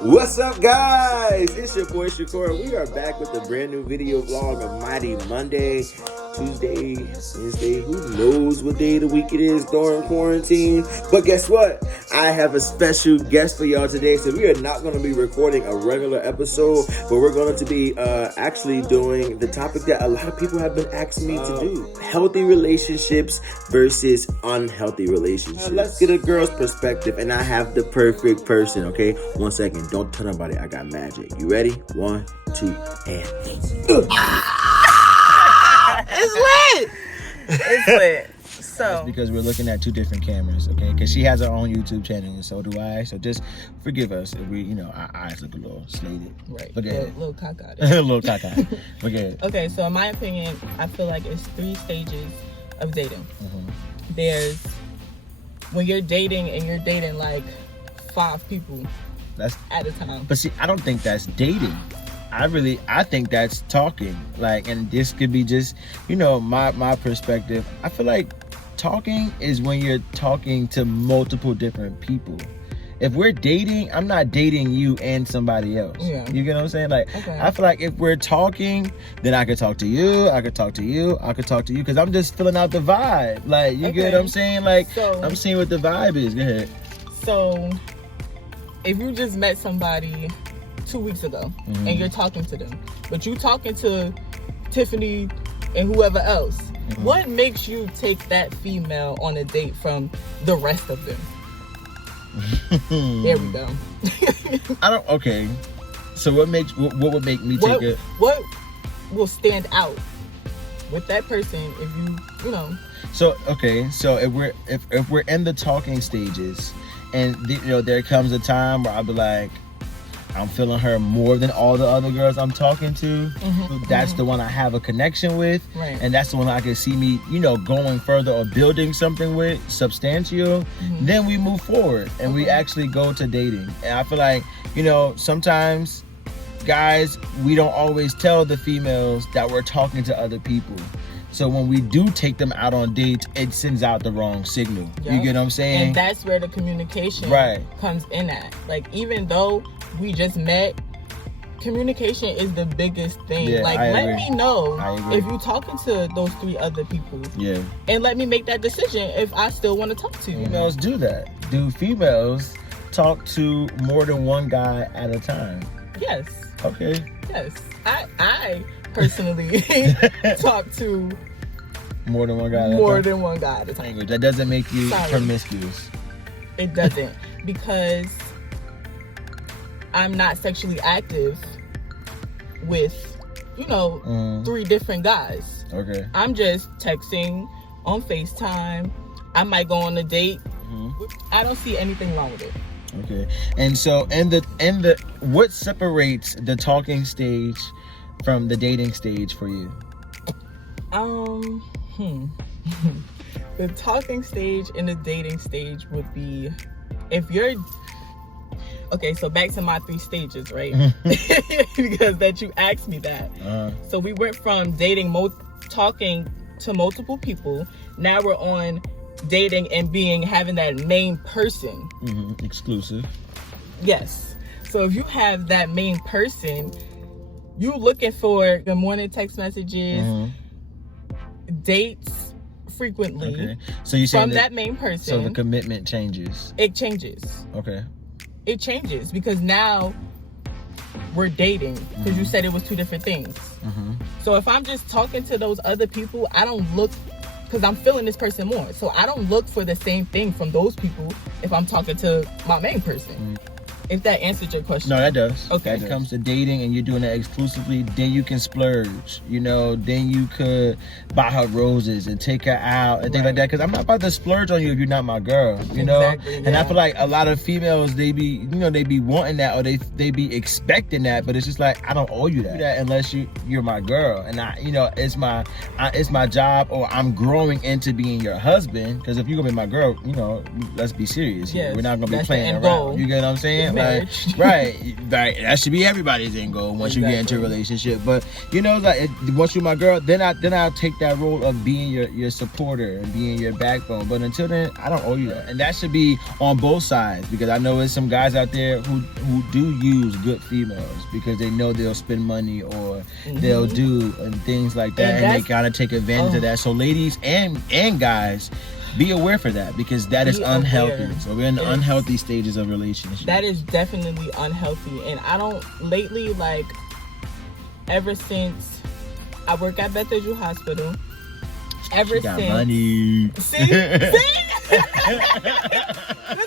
What's up, guys? It's your boy Shakur. We are back with a brand new video vlog of Mighty Monday, Tuesday, Wednesday. Who knows what day of the week it is during quarantine? But guess what? I have a special guest for y'all today. So we are not going to be recording a regular episode, but we're going to be actually doing the topic that a lot of people have been asking me to do: healthy relationships versus unhealthy relationships. Let's get a girl's perspective, and I have the perfect person. Okay, 1 second. Don't tell nobody I got magic. You ready? 1, 2, and... It's lit! It's lit. So that's because we're looking at two different cameras, okay? Because she has her own YouTube channel, and so do I. So just forgive us if we, our eyes look a little slated. Right. Look at it. Little cockeyed. A little cockeyed. Look at it. Okay, so in my opinion, I feel like it's 3 stages of dating. Mm-hmm. There's when you're dating and you're dating like 5 people at a time. But see, I don't think that's dating. I think that's talking. Like, and this could be just, my perspective. I feel like talking is when you're talking to multiple different people. If we're dating, I'm not dating you and somebody else. Yeah. You get what I'm saying? Like, okay. I feel like if we're talking, then I could talk to you, I could talk to you, I could talk to you, because I'm just filling out the vibe. Like, you get what I'm saying? Like, so, I'm seeing what the vibe is. Go ahead. So, if you just met somebody 2 weeks ago, mm-hmm. and you're talking to them, but you talking to Tiffany and whoever else, mm-hmm. what makes you take that female on a date from the rest of them? There we go. Okay. So what would make me take it? What will stand out with that person if you know? So if we're in the talking stages, and there comes a time where I'll be like, I'm feeling her more than all the other girls I'm talking to. Mm-hmm. That's the one I have a connection with. Right. And that's the one I can see me, going further or building something with, substantial. Mm-hmm. Then we move forward and we actually go to dating. And I feel like, sometimes guys, we don't always tell the females that we're talking to other people. So when we do take them out on dates, it sends out the wrong signal. Yep. You get what I'm saying? And that's where the communication comes in at. Like, even though we just met, communication is the biggest thing. Yeah, let me know if you're talking to those 3 other people. Yeah. And let me make that decision if I still want to talk to you. Females do that. Do females talk to more than one guy at a time? Yes. Okay. Yes. I personally talk to more than one guy at a time. That doesn't make you promiscuous. It doesn't, because I'm not sexually active with 3 different guys. Okay. I'm just texting on FaceTime. I might go on a date. Mm-hmm. I don't see anything wrong with it. Okay. And so what separates the talking stage from the dating stage for you? The talking stage and the dating stage would be, if you're okay, so back to my 3 stages, right? Because that you asked me that. So we went from dating, talking to multiple people. Now we're on dating and having that main person. Mm-hmm. Exclusive. Yes. So if you have that main person, you looking for good morning text messages, dates frequently. Okay. So you saying from that main person. So the commitment changes. It changes. Okay. It changes because now we're dating, because you said it was 2 different things. Mm-hmm. So if I'm just talking to those other people, I don't look, because I'm feeling this person more. So I don't look for the same thing from those people if I'm talking to my main person. Mm-hmm. If that answered your question. No, that does. Okay. When it comes to dating and you're doing that exclusively, then you can splurge. Then you could buy her roses and take her out and things like that. Because I'm not about to splurge on you if you're not my girl. Exactly, And I feel like a lot of females, they be wanting that, or they be expecting that, but it's just like, I don't owe you that unless you're my girl, and it's my job, or I'm growing into being your husband. Because if you're gonna be my girl, let's be serious. Yes, we're not gonna be that's playing around. goal. You get what I'm saying? saying? Marriage. Like, right. That should be everybody's end goal once you get into a relationship. But you know, like once you're my girl, then I'll take that role of being your supporter and being your backbone. But until then, I don't owe you that. And that should be on both sides, because I know there's some guys out there who do use good females because they know they'll spend money or they'll do and things like that, and they gotta take advantage of that. So ladies and guys, be aware for that, because that is unhealthy. Aware. So we're in the unhealthy stages of relationship. That is definitely unhealthy. And I don't, lately, like, ever since I work at Bethesda Hospital, She got money. See? This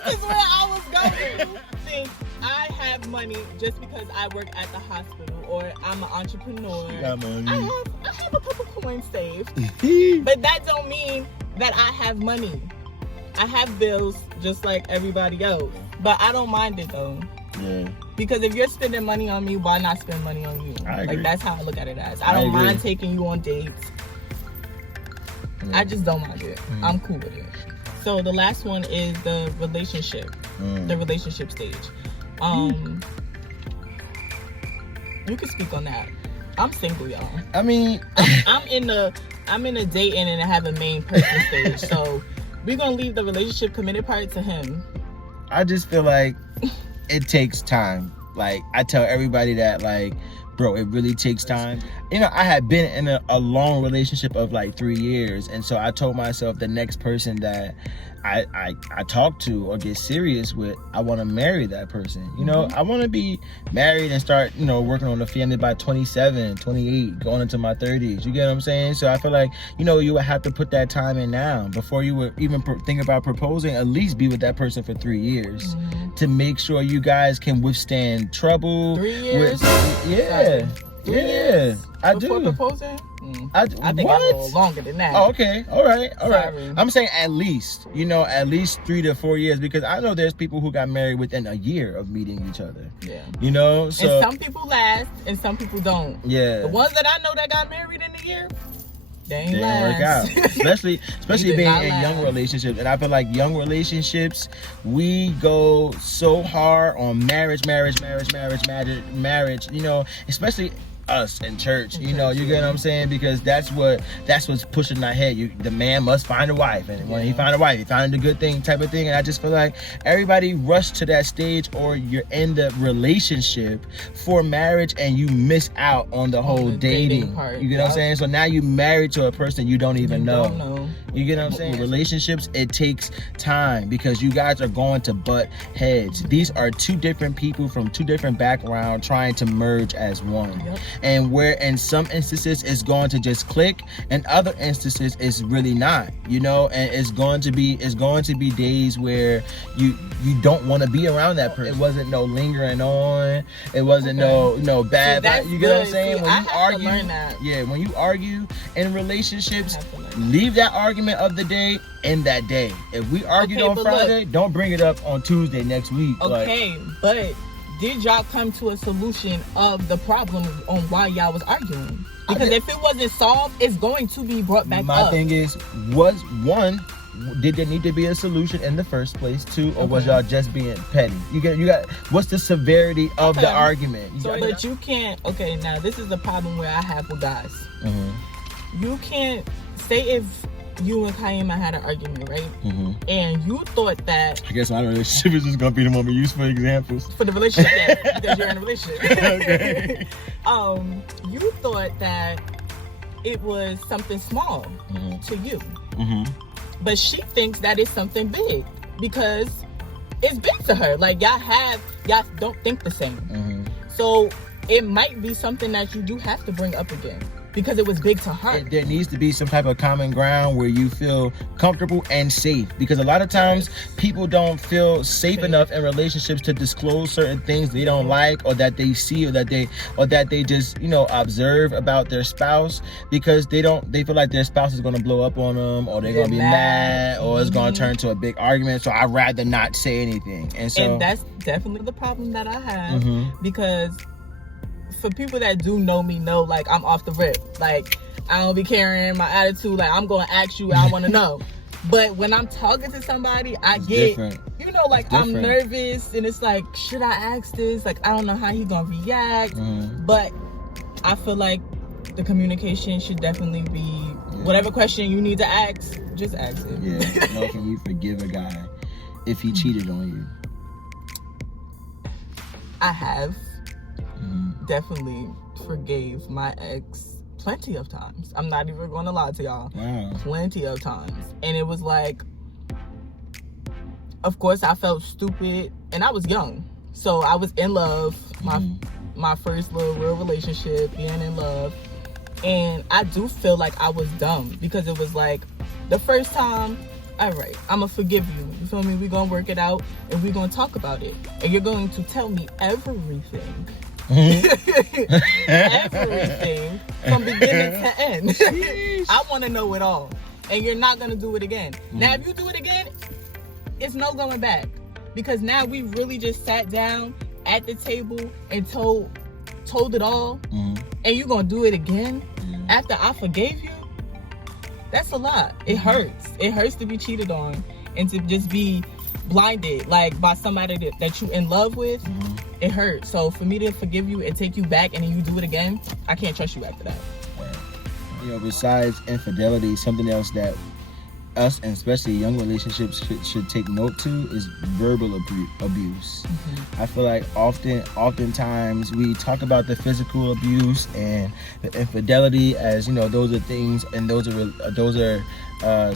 is where I was going. See, I have money just because I work at the hospital, or I'm an entrepreneur. She got money. I have a couple coins saved. But that don't mean that I have money. I have bills just like everybody else. But I don't mind it though. Yeah. Because if you're spending money on me, why not spend money on you? I agree. Like, that's how I look at it as. I don't mind taking you on dates. Yeah. I just don't mind it. I'm cool with it. So the last one is the relationship. The relationship stage. You can speak on that. I'm single, y'all. I mean, I'm in the dating and have a main person stage. So we're gonna leave the relationship committed part to him. I just feel like it takes time. Like, I tell everybody that, like, bro, it really takes time. You know, I had been in a long relationship of like 3 years, and so I told myself the next person that I talk to or get serious with, I want to marry that person. You know, I want to be married and start, you know, working on a family by 27, 28, going into my 30s. You get what I'm saying? So I feel like, you know, you would have to put that time in now before you would even think about proposing. At least be with that person for 3 years to make sure you guys can withstand trouble. 3 years? Yeah. 3 years I before do. proposing? I think what? I go longer than that. Oh, okay. All right. Sorry. I'm saying at least 3 to 4 years, because I know there's people who got married within a year of meeting each other. Yeah. You know, so and some people last and some people don't. Yeah. The ones that I know that got married in a year, they ain't didn't last. work out. Especially did being not in last. young relationships. And I feel like young relationships, we go so hard on marriage, you know, especially us in church, you know, you get what I'm saying? Because that's what's pushing our head. The man must find a wife, and when he find a wife, he find a good thing type of thing. And I just feel like everybody rushed to that stage, or you're in the relationship for marriage and you miss out on the whole dating part. You get what I'm saying? So now you married to a person you don't even know. You get what I'm saying? Relationships, it takes time, because you guys are going to butt heads. These are two different people from two different backgrounds trying to merge as one. And where in some instances it's going to just click, and other instances it's really not, you know. And it's going to be days where you don't want to be around that person. It wasn't no lingering on. It wasn't no bad. You get what I'm saying? See, when you argue, when you argue in relationships, leave that argument of the day in that day. If we argued on Friday, don't bring it up on Tuesday next week. Okay, but did y'all come to a solution of the problem on why y'all was arguing? Because if it wasn't solved, it's going to be brought back up. My thing is, did there need to be a solution in the first place? 2, or was y'all just being petty? You got what's the severity of the argument? But you can't. Okay, now this is the problem where I have with guys. You can't say if you and Kaima had an argument, right? And you thought that... I guess my relationship is just going to be the one we use for examples. For the relationship, yeah, because you're in a relationship. Okay. You thought that it was something small to you. But she thinks that it's something big, because it's big to her. Like, y'all don't think the same. So it might be something that you do have to bring up again, because it was big to her. There needs to be some type of common ground where you feel comfortable and safe, because a lot of times people don't feel safe enough in relationships to disclose certain things they don't like, or that they see, or that they just, you know, observe about their spouse, because they feel like their spouse is going to blow up on them, or they're going to be mad, or it's going to turn to a big argument. So I'd rather not say anything. And that's definitely the problem that I have, because for people that do know me, know, like, I'm off the rip. Like, I don't be caring my attitude. Like, I'm going to ask you, I want to know. But when I'm talking to somebody, I It's get, different. you know, like It's I'm different. nervous and it's like, should I ask this? Like, I don't know how he gonna react. Mhm. But I feel like the communication should definitely be whatever question you need to ask, just ask it. Yeah. Can you forgive a guy if he cheated on you? I have Mhm. definitely forgave my ex plenty of times. I'm not even gonna lie to y'all. Wow. Plenty of times. And it was like, of course I felt stupid and I was young. So I was in love, my first little real relationship, being in love. And I do feel like I was dumb because it was like the first time, all right, I'm gonna forgive you. You feel me? We're gonna work it out and we're gonna talk about it. And you're going to tell me everything. Everything from beginning to end. I want to know it all. And you're not going to do it again. Now, if you do it again, it's no going back. Because now we really just sat down at the table and told it all. And you're going to do it again after I forgave you? That's a lot. It hurts. It hurts to be cheated on and to just be blinded like by somebody that you in love with. It hurts. So for me to forgive you and take you back and then you do it again, I can't trust you after that. Besides infidelity, something else that us and especially young relationships should take note to is verbal abuse. I feel like oftentimes we talk about the physical abuse and the infidelity as those are things and those are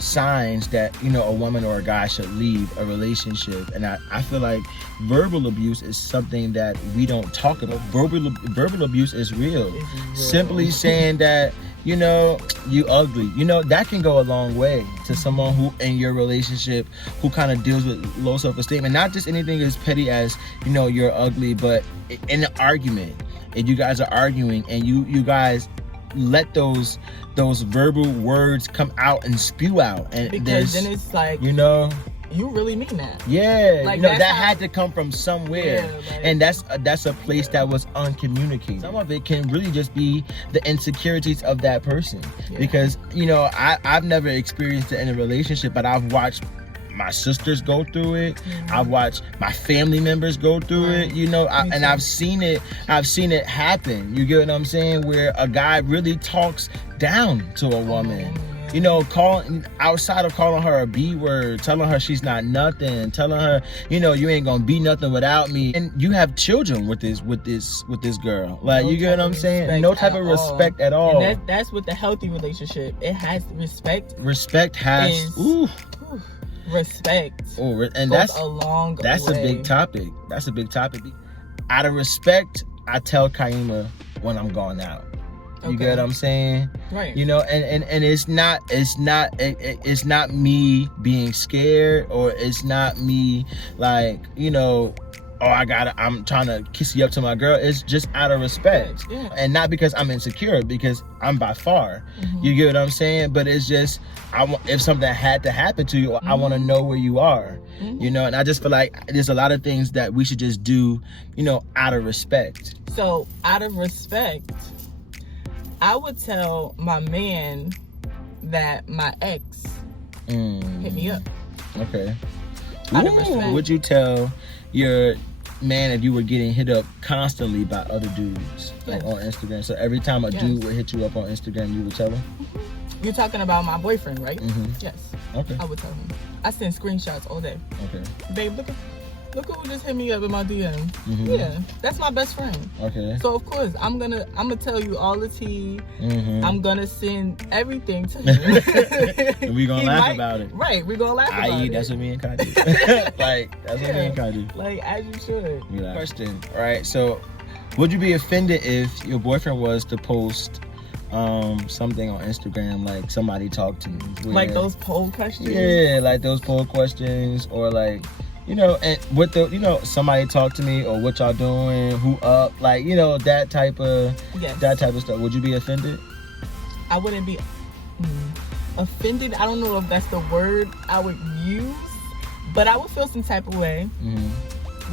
signs that a woman or a guy should leave a relationship. And I feel like verbal abuse is something that we don't talk about. Verbal abuse is real. Simply saying that you ugly, that can go a long way to someone who in your relationship who kind of deals with low self-esteem, and not just anything as petty as you're ugly, but in an argument, if you guys are arguing and you guys let those verbal words come out and spew out, and because then it's like you really mean that. Yeah, like that had to come from somewhere. Yeah, and that's a place that was uncommunicated. Some of it can really just be the insecurities of that person. Because I've never experienced it in a relationship, but I've watched my sisters go through it. I've watched my family members go through it, and I've seen it happen. You get what I'm saying? Where a guy really talks down to a woman. Calling outside of calling her a B word, telling her she's not nothing, telling her, you ain't gonna be nothing without me. And you have children with this girl. Like, you get what I'm saying? No type of respect at all. And that's with the healthy relationship. It has respect. Respect has respect. And goes a long that's way. a big topic. That's a big topic. Out of respect, I tell Kaima when I'm going out. You get what I'm saying? Right. And it's not me being scared, or it's not me like, I'm trying to kiss you up to my girl. It's just out of respect. Yeah. And not because I'm insecure, because I'm by far. You get what I'm saying? But it's just, if something had to happen to you, I want to know where you are. And I just feel like there's a lot of things that we should just do, out of respect. So out of respect, I would tell my man that my ex hit me up. Okay. Out of respect. Would you tell your man if you were getting hit up constantly by other dudes, like on Instagram? So every time a dude would hit you up on Instagram, you would tell him? You're talking about my boyfriend, right? Yes. Okay. I would tell him. I send screenshots all day. Okay. Babe, look who just hit me up in my DM. Yeah, that's my best friend. Okay. So of course I'm gonna tell you all the tea. I'm gonna send everything to him. And we gonna laugh about it. Right, we gonna laugh about it. That's what me and Kai do. Like, that's what me and Kai do. Like, as you should. Question. All right. So, would you be offended if your boyfriend was to post something on Instagram, like somebody talked to you? Like those poll questions? Yeah, like those poll questions, or like, and with the, somebody talk to me, or what y'all doing, who up, like, that type of stuff. Would you be offended? I wouldn't be offended. I don't know if that's the word I would use, but I would feel some type of way.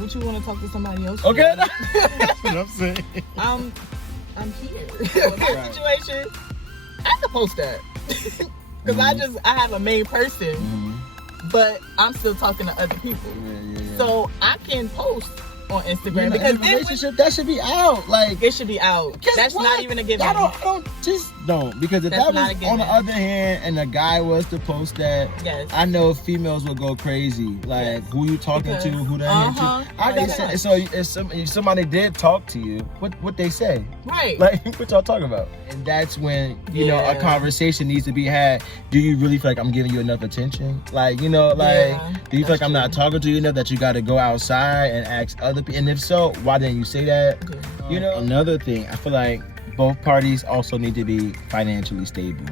Would you want to talk to somebody else? Okay. That's what I'm saying. I'm here. In that situation, I can post that. because I have a main person, but I'm still talking to other people. So I can post on Instagram because relationship that should be out. Like it should be out. That's not even a given. I don't because if that was on the other hand and the guy was to post that, I know females would go crazy. Like who you talking to, who they're into. So if somebody did talk to you, what they say? Right. Like what y'all talking about? And that's when you know a conversation needs to be had. Do you really feel like I'm giving you enough attention? Like do you feel like I'm not talking to you enough that you got to go outside and ask other people? And if so, why didn't you say that? You know, another thing, I feel like both parties also need to be financially stable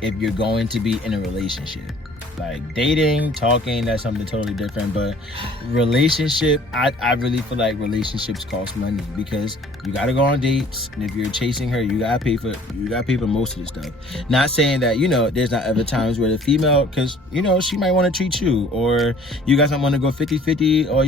if you're going to be in a relationship. Like dating, talking, that's something totally different. But relationship, I really feel like relationships cost money because you gotta go on dates, and if you're chasing her, you gotta pay for most of the stuff. Not saying that there's not other times where the female, because she might want to treat you, or you guys might want to go 50-50, or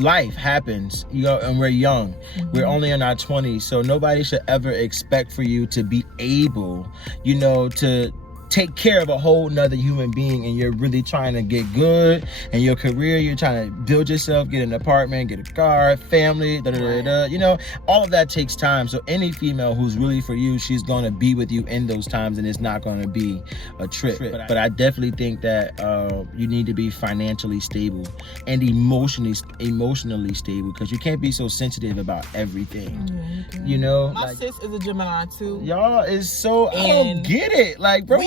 life happens. And we're young, we're only in our 20s, so nobody should ever expect for you to be able, to take care of a whole nother human being, and you're really trying to get good in your career, you're trying to build yourself, get an apartment, get a car, family, all of that takes time. So any female who's really for you, she's going to be with you in those times, and it's not going to be a trip. But I definitely think that you need to be financially stable and emotionally stable, because you can't be so sensitive about everything. My sis is a Gemini too. Y'all is so, I don't get it. Like, bro,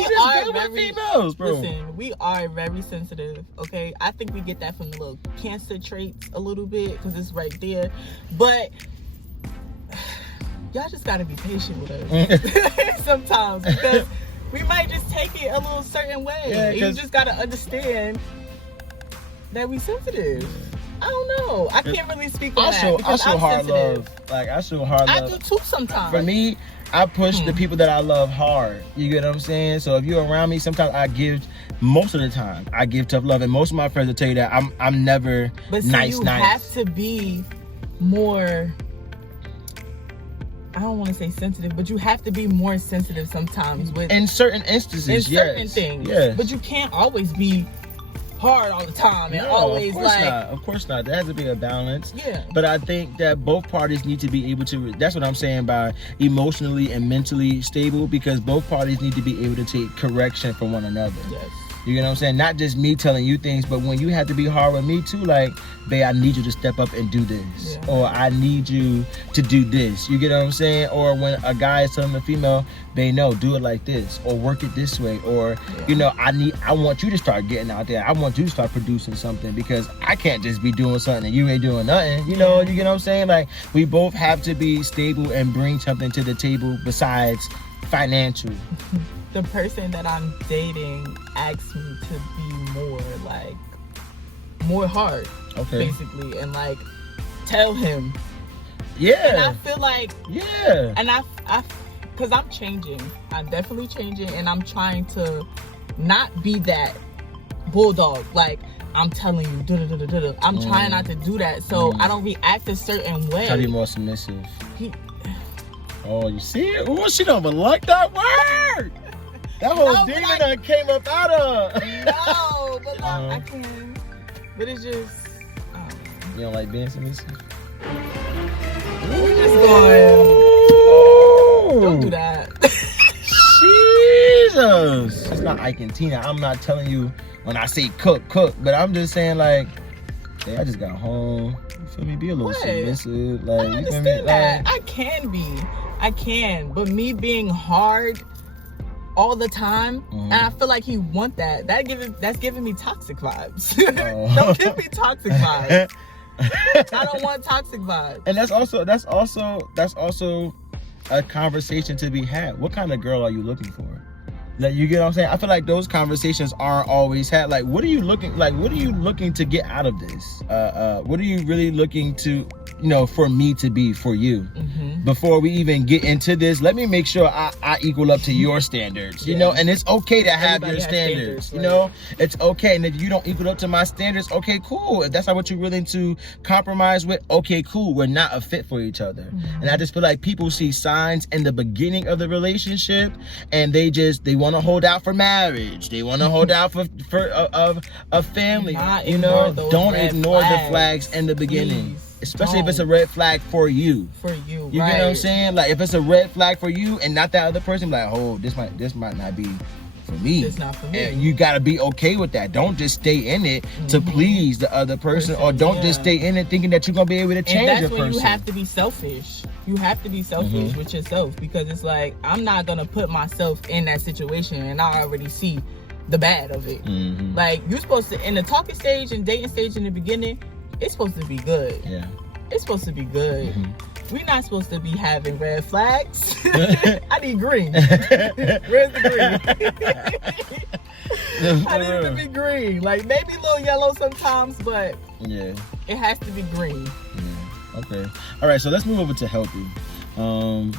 females, bro. Listen, we are very sensitive, okay? I think we get that from the little Cancer traits a little bit, because it's right there. But y'all just gotta be patient with us sometimes, because we might just take it a little certain way. Yeah, you just gotta understand that we sensitive. I don't know. I can't really speak on that. I show hard love. Like, I show hard love. I do too sometimes. For me, I push the people that I love hard. You get what I'm saying? So if you're around me, sometimes most of the time, I give tough love. And most of my friends will tell you that I'm never nice. You have to be more, I don't want to say sensitive, but you have to be more sensitive sometimes. In certain instances, in certain things. Yeah. But you can't always be hard all the time and always of course not. There has to be a balance. Yeah. But I think that both parties need to be able to, that's what I'm saying by emotionally and mentally stable, because both parties need to be able to take correction from one another. Yes. You get what I'm saying? Not just me telling you things, but when you have to be hard with me too, like, babe, I need you to step up and do this. Yeah. Or I need you to do this. You get what I'm saying? Or when a guy is telling a female, babe, no, do it like this, or work it this way, or I want you to start getting out there. I want you to start producing something, because I can't just be doing something and you ain't doing nothing. You get what I'm saying? Like, we both have to be stable and bring something to the table besides financial. The person that I'm dating asks me to be more hard, basically, and like tell him. Yeah. And I feel like, and I because I'm changing. I'm definitely changing, and I'm trying to not be that bulldog. Like, I'm telling you, I'm trying not to do that, so I don't react a certain way. Try to be more submissive. Oh, you see it? Oh, she don't even like that word. That whole demon that came up out of her. No, but like, I can. But it's just. You don't like being submissive? We're just going. Don't do that. Jesus. It's not Ike and Tina. I'm not telling you when I say cook, but I'm just saying, like, hey, I just got home. You feel me? Be a little submissive. Like, I understand that. I can be. But me being hard all the time, and I feel like he want that. That's giving me toxic vibes. Don't give me toxic vibes. I don't want toxic vibes. And that's also a conversation to be had. What kind of girl are you looking for? Like, you get what I'm saying? I feel like those conversations aren't always had. Like, what are you looking to get out of this? What are you really looking to, for me to be for you? before we even get into this, let me make sure I equal up to your standards, you know, and it's okay to have Everybody your has standards, you right? know, it's okay. And if you don't equal up to my standards, okay, cool. If that's not what you're willing to compromise with, okay, cool. We're not a fit for each other. And I just feel like people see signs in the beginning of the relationship and they want to hold out for marriage. They want to hold out for a family, you know. Don't ignore the flags in the beginning. Please. Especially if it's a red flag for you. You get what I'm saying? Like if it's a red flag for you and not that other person, like, oh, this might not be for me. It's not for me. And you gotta be okay with that. Don't just stay in it to please the other person, or don't just stay in it thinking that you're gonna be able to change and your that's when person. you have to be selfish. You have to be selfish with yourself, because it's like, I'm not gonna put myself in that situation and I already see the bad of it. Like, you're supposed to, in the talking stage and dating stage in the beginning, it's supposed to be good. Yeah. It's supposed to be good. We're not supposed to be having red flags. I need green. Where's the green? I need it to be green. Like, maybe a little yellow sometimes, but yeah, it has to be green. Yeah. Okay. All right. So let's move over to healthy.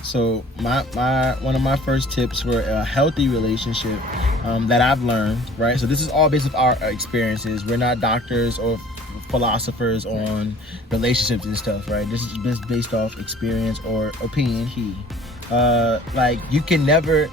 So my one of my first tips for a healthy relationship that I've learned, right? So this is all based off our experiences. We're not doctors or philosophers on relationships and stuff, right? This is just based off experience or opinion. Like you can never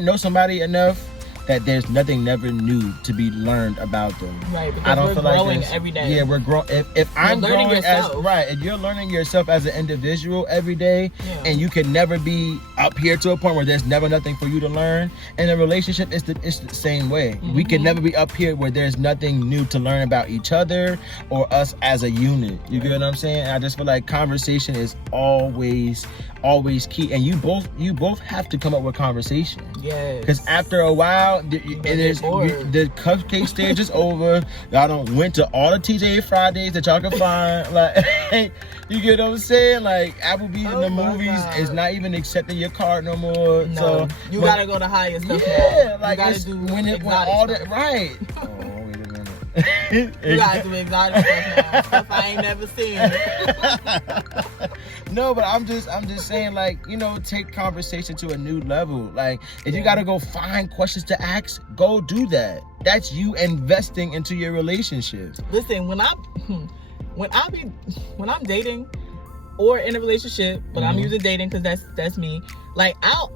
know somebody enough that there's nothing never new to be learned about them. Right, because I don't we're feel growing like every day. Yeah, we're growing. If I'm learning growing as yourself. right, if you're learning yourself as an individual every day, and you can never be up here to a point where there's never nothing for you to learn. In a relationship, it's the same way. We can never be up here where there's nothing new to learn about each other or us as a unit. You get what I'm saying? I just feel like conversation is always key, and you both have to come up with conversation. Yes. Because after a while, the cupcake stage is over. Y'all done went to all the TJ Fridays that y'all can find. Like, you get what I'm saying? Like, Applebee's in the movies is not even accepting your card no more. No, so you gotta go to higher stuff. Yeah, now. like you it's do when all that right. Oh, wait a minute. You gotta do exotic stuff now. Stuff I ain't never seen. No, but I'm just saying, like, you know, take conversation to a new level. Like, if you gotta go find questions to ask, go do that. That's you investing into your relationship. Listen, when I'm dating or in a relationship, but I'm using dating because that's me. Like, I'll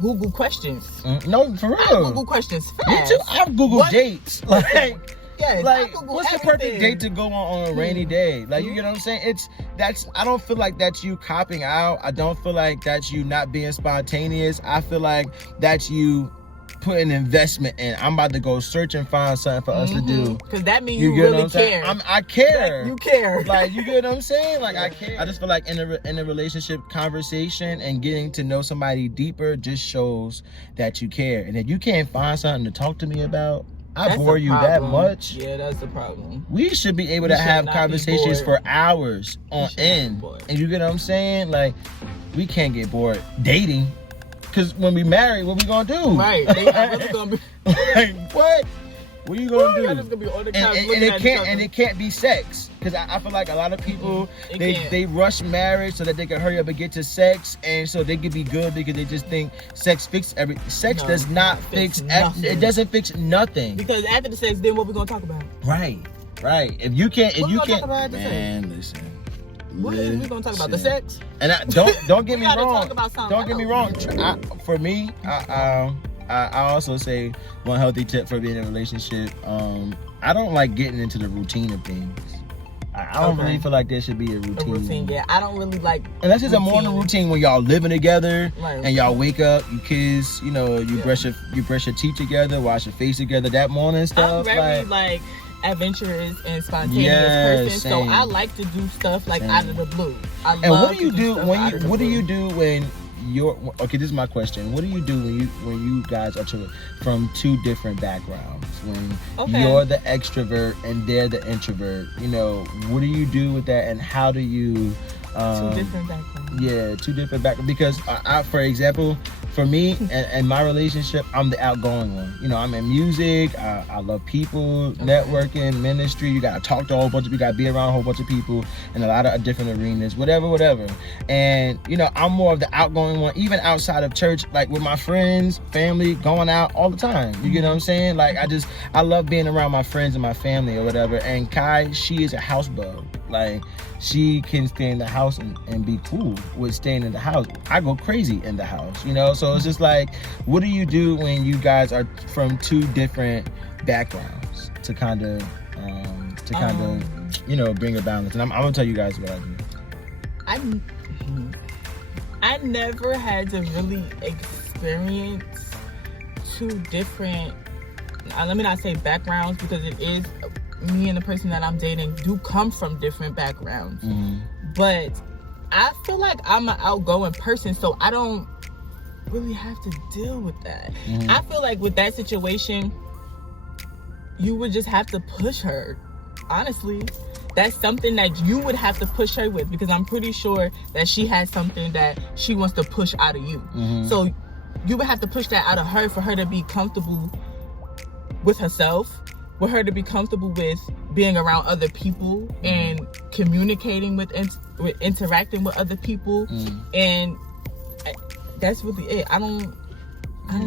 Google questions. No, for real. I'll Google questions fast. Me too. I've Googled dates. Like. Yes, like, what's the perfect date to go on a rainy day? Like, you get what I'm saying? I don't feel like that's you copping out. I don't feel like that's you not being spontaneous. I feel like that's you putting investment in. I'm about to go search and find something for us to do. Because that means you really care. I care. Like, you care. Like, you get what I'm saying? Like, I care. I just feel like in a relationship, conversation and getting to know somebody deeper just shows that you care. And if you can't find something to talk to me about, I bore you that much. Yeah, that's the problem. We should be able to have conversations for hours on end. And you get what I'm saying? Like, we can't get bored dating. Because when we marry, what we gonna do? Right. They gonna be like, what? What are you gonna do? Just gonna be on the couch and it can't be sex. Because I feel like a lot of people they rush marriage so that they can hurry up and get to sex, and so they can be good because they just think sex fixes everything. Sex does not fix nothing. It doesn't fix nothing. Because after the sex, then what we gonna talk about? Right. If you can't, talk about man, listen. What are we gonna talk about? The sex? And don't get me wrong. Talk about don't get me wrong. For me, I also say one healthy tip for being in a relationship. I don't like getting into the routine of things. I don't really feel like there should be a routine. Yeah. I don't really like. Unless it's a morning routine when y'all living together and y'all wake up, you kiss, you know, you brush your teeth together, wash your face together. That morning stuff. I'm very like adventurous and spontaneous person, so I like to do stuff like out of the blue. What do you do when you're okay? This is my question. What do you do when you guys are from two different backgrounds? When you're the extrovert and they're the introvert, you know, what do you do with that, and how do you Two different backgrounds. Yeah, two different backgrounds. Because for example, for me and my relationship, I'm the outgoing one. You know, I'm in music. I love people, networking, ministry. You gotta talk to a whole bunch of people. You gotta be around a whole bunch of people in a lot of different arenas, whatever. And you know, I'm more of the outgoing one, even outside of church, like with my friends, family, going out all the time. You get what I'm saying? Like I love being around my friends and my family or whatever. And Kai, she is a house bug. Like, she can stay in the house and be cool with staying in the house. I go crazy in the house, you know? So it's just like, what do you do when you guys are from two different backgrounds to kind of, you know, bring a balance? And I'm gonna tell you guys what I do. I never had to really experience two different, let me not say backgrounds, because it is, me and the person that I'm dating do come from different backgrounds. But I feel like I'm an outgoing person, so I don't really have to deal with that. I feel like with that situation, you would just have to push her. Honestly, that's something that you would have to push her with, because I'm pretty sure that she has something that she wants to push out of you. So you would have to push that out of her for her to be comfortable with herself, for her to be comfortable with being around other people and communicating with interacting with other people. And that's really it. I don't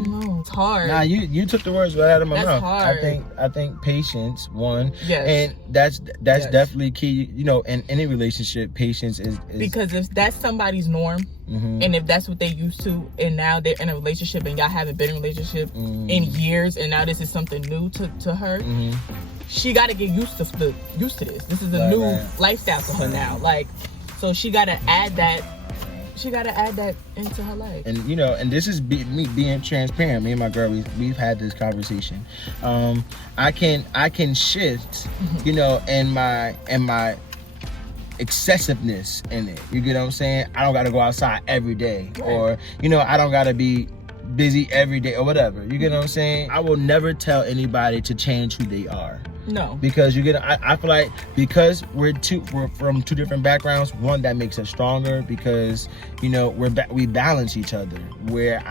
know. It's hard. Nah, you took the words right out of my That's mouth. hard. I think patience, one. Yes. And that's definitely key. You know, in any relationship, patience is because if that's somebody's norm, and if that's what they used to, and now they're in a relationship and y'all haven't been in a relationship in years, and now this is something new to her, she got to get used to this. This is a new lifestyle for her now. Like, so she got to add that. She got to add that into her life. And you know, and this is me being transparent. Me and my girl, we've had this conversation. I can shift, you know, in my excessiveness in it. You get what I'm saying? I don't got to go outside every day, or you know, I don't got to be busy every day or whatever. You get what I'm saying? I will never tell anybody to change who they are. No. Because I feel like because we're from two different backgrounds, one that makes us stronger, because you know we balance each other. Where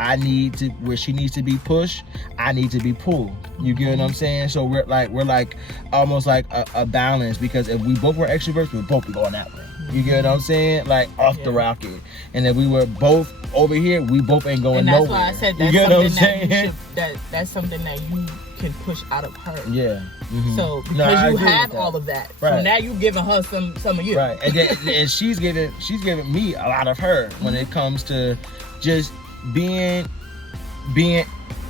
she needs to be pushed, I need to be pulled. You get what I'm saying? So we're like almost like a balance, because if we both were extroverts, we'd both be going that way. You get what I'm saying? Like off the rocket. And if we were both over here, we both ain't going nowhere. And that's why I said that's something that's something that you can push out of her. Yeah. So because you have all of that, so now you giving her some of you. Right. And then, and she's giving me a lot of her when it comes to just being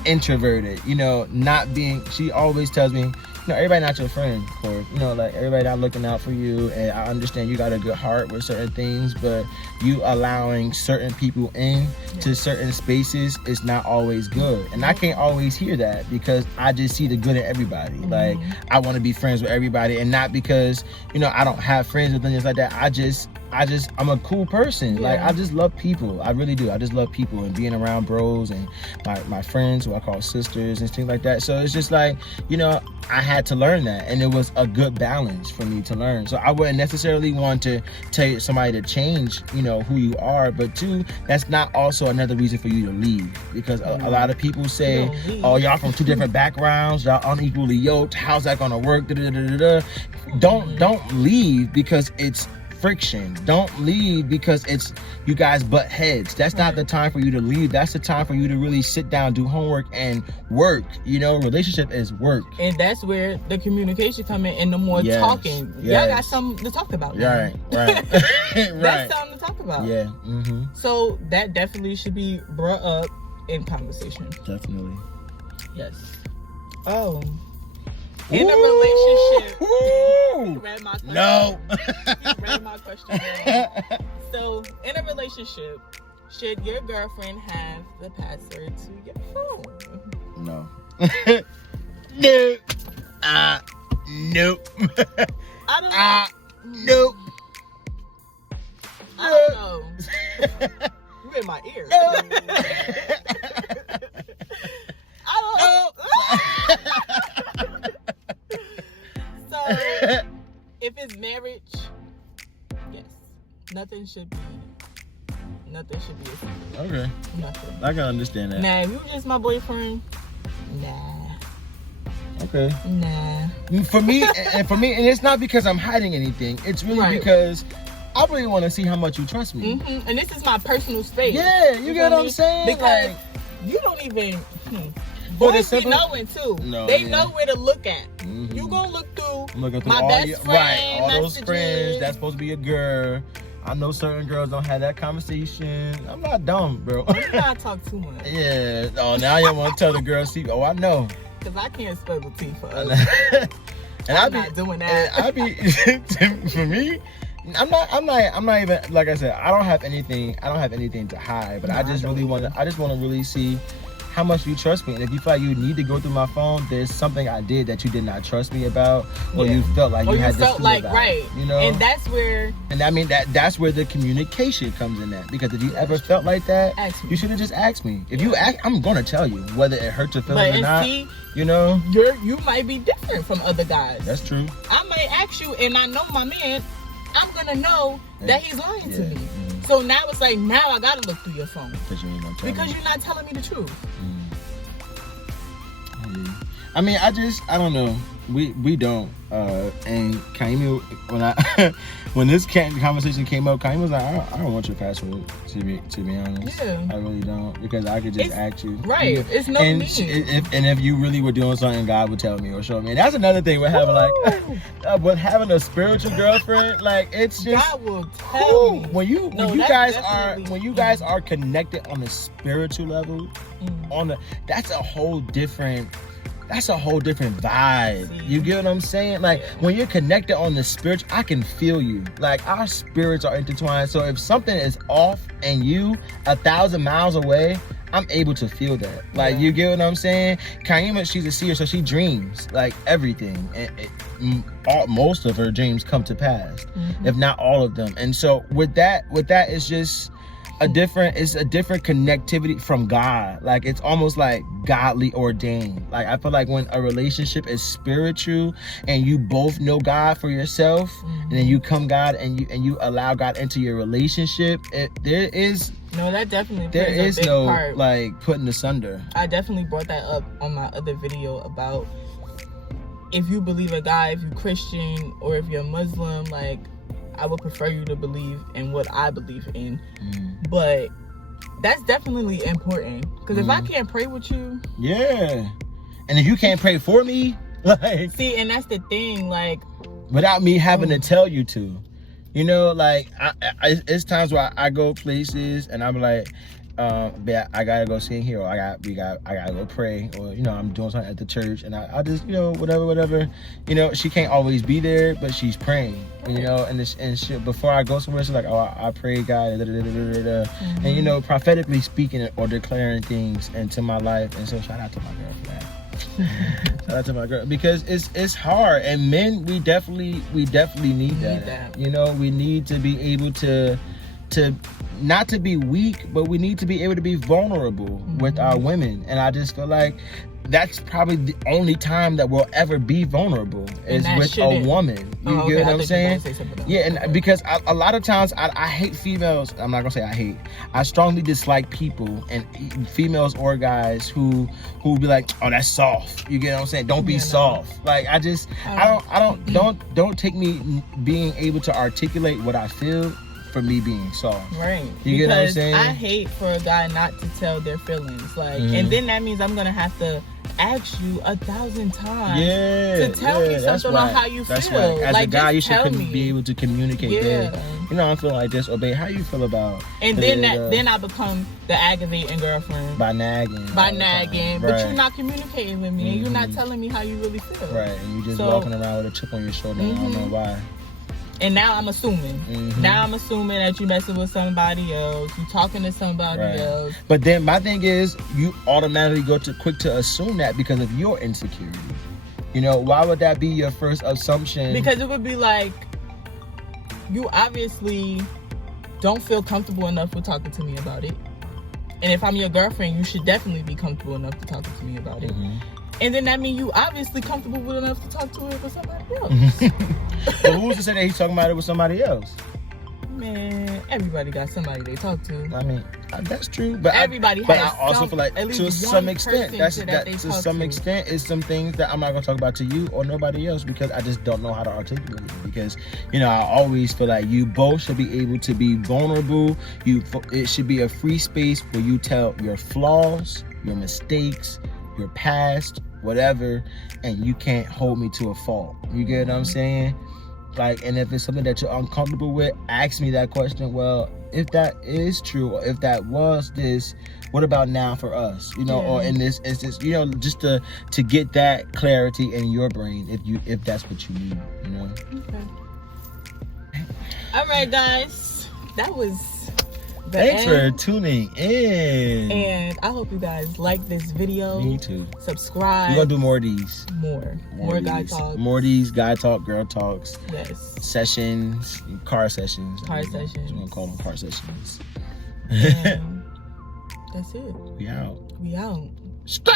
introverted. You know, not being. She always tells me, you know, everybody not your friend, of course. You know, like everybody not looking out for you, and I understand you got a good heart with certain things, but you allowing certain people in to certain spaces is not always good. And I can't always hear that, because I just see the good in everybody. Like, I want to be friends with everybody, and not because, you know, I don't have friends with things like that. I'm a cool person. Like, I just love people. I really do. I just love people and being around bros and my friends, who I call sisters, and things like that. So it's just like, you know, I had to learn that, and it was a good balance for me to learn. So I wouldn't necessarily want to tell somebody to change, you know, who you are, but two, that's not also another reason for you to leave, because a lot of people say, oh, y'all from two different backgrounds, y'all unequally yoked, how's that gonna work? Don't leave because it's friction. Don't leave because it's you guys butt heads. That's not the time for you to leave. That's the time for you to really sit down, do homework, and work. You know, relationship is work. And that's where the communication come in, and the more talking. Y'all got something to talk about. Right. That's something to talk about. Yeah. So that definitely should be brought up in conversation. Definitely. Yes. Oh. In a relationship. You read my question. No. You read my question. So, in a relationship, should your girlfriend have the password to your phone? No. No. Nope. I don't know. Nope. I don't know. You in my ear. I don't know. So, if it's marriage, yes. Nothing should be a secret. Okay. Nothing. I can understand that. Now, if you just my boyfriend, nah. Okay. Nah. For me, and it's not because I'm hiding anything. It's really because I really want to see how much you trust me. Mm-hmm. And this is my personal space. Yeah, you get what I'm saying? Because like, you don't even. Boys be knowing too. No, they know where to look at. Mm-hmm. You gonna look through looking my all best friend all those messages. friends. That's supposed to be a girl. I know certain girls don't have that conversation. I'm not dumb, bro. You gotta talk too much. Yeah. Oh, now you want to tell the girl, see? Oh, I know. Cause I can't spill the tea for others. And I'm not doing that. I be for me. I'm not even, like I said, I don't have anything to hide, but No, I just want to really see how much you trust me. And if you feel like you need to go through my phone, there's something I did that you did not trust me about, or you felt like you had to feel about, right. You know? And that's where, and I mean that's where the communication comes in that. Because if you ever felt like that, you should have just asked me. If you ask, I'm gonna tell you whether it hurts your feelings or not. See, you know, you might be different from other guys. That's true. I might ask you, and I know my man, I'm gonna know that he's lying to me. Mm-hmm. So now it's like, now I gotta look through your phone. Because you're not telling me the truth. I mean, I don't know. We don't. And Kaimi, when this conversation came up, Kaimi was like, I don't want your password, to be honest. Yeah. I really don't, because I could just ask you. Right. Yeah. It's no and need. If you really were doing something, God would tell me or show me. And that's another thing with having with having a spiritual girlfriend. Like, it's just God will tell me. when you guys are connected on the spiritual level, that's a whole different vibe. You get what I'm saying? Like, when you're connected on the spiritual, I can feel you. Like, our spirits are intertwined. So if something is off and you 1,000 miles away, I'm able to feel that. Like, you get what I'm saying? Kaima, she's a seer, so she dreams like everything. And most of her dreams come to pass, if not all of them. And so with that, it's just a different connectivity from God. Like, it's almost like godly ordained. Like, I feel like when a relationship is spiritual and you both know God for yourself, and then you come God and you allow God into your relationship, there is no part. Like putting asunder. I definitely brought that up on my other video about if you believe a God, if you're Christian, or if you're Muslim, like, I would prefer you to believe in what I believe in. But that's definitely important, because if I can't pray with you, and if you can't pray for me, like, see, and that's the thing, like, without me having to tell you to, you know, like, it's times where I go places and I'm like, I gotta go sing here, or I gotta go pray, or, you know, I'm doing something at the church, and I just, you know, whatever, you know, she can't always be there, but she's praying, you know, and she, before I go somewhere, she's like, oh, I pray, God, and, you know, prophetically speaking or declaring things into my life. And so shout out to my girl for that. Shout out to my girl, because it's hard, and men, we definitely need that. You know, we need to be able to not to be weak, but we need to be able to be vulnerable with our women. And I just feel like that's probably the only time that we'll ever be vulnerable is with a woman. You get what I'm saying? Yeah, and because a lot of times I hate females. I'm not gonna say I hate. I strongly dislike people, and females or guys who be like, oh, that's soft. You get what I'm saying? Don't be soft. Like, I don't take me being able to articulate what I feel for me being soft. Right. You get what I'm saying? I hate for a guy not to tell their feelings. Like, and then that means I'm gonna have to ask you 1,000 times to tell me something about how you feel. Right. As like, a guy, you should be able to communicate. Babe, you know, I feel like this, or babe, how you feel about? And then I become the aggravating girlfriend by nagging. But you're not communicating with me, and you're not telling me how you really feel. Right, and you just walking around with a chip on your shoulder. And I don't know why. And now I'm assuming. Now I'm assuming that you messing with somebody else. You talking to somebody else. But then my thing is, you automatically go quick to assume that because of your insecurity. You know, why would that be your first assumption? Because it would be like, you obviously don't feel comfortable enough with talking to me about it. And if I'm your girlfriend, you should definitely be comfortable enough to talk to me about it. And then that means you obviously comfortable enough to talk to it with somebody else. But who's to say that he's talking about it with somebody else? Man, everybody got somebody they talk to. I mean, that's true. But Everybody but has I also feel like at least to one some extent, person that they to talk some to. extent is some things that I'm not gonna talk about to you or nobody else because I just don't know how to articulate it. Because I always feel like you both should be able to be vulnerable. It should be a free space where you tell your flaws, your mistakes, your past, whatever, and you can't hold me to a fault. You get what I'm saying? Like, and if it's something that you're uncomfortable with, ask me that question. Well, if that is true, or if that was this, what about now for us? Or in this instance, just to get that clarity in your brain, if that's what you need, Okay. All right, guys, that was the Thanks end. for tuning in. And I hope you guys like this video. Me too. Subscribe. We're gonna do more of these. More guy talks. More of these guy talk, girl talks. Yes. Sessions, car sessions. Car sessions. We're gonna call them car sessions. And that's it. We out. We out. Stay!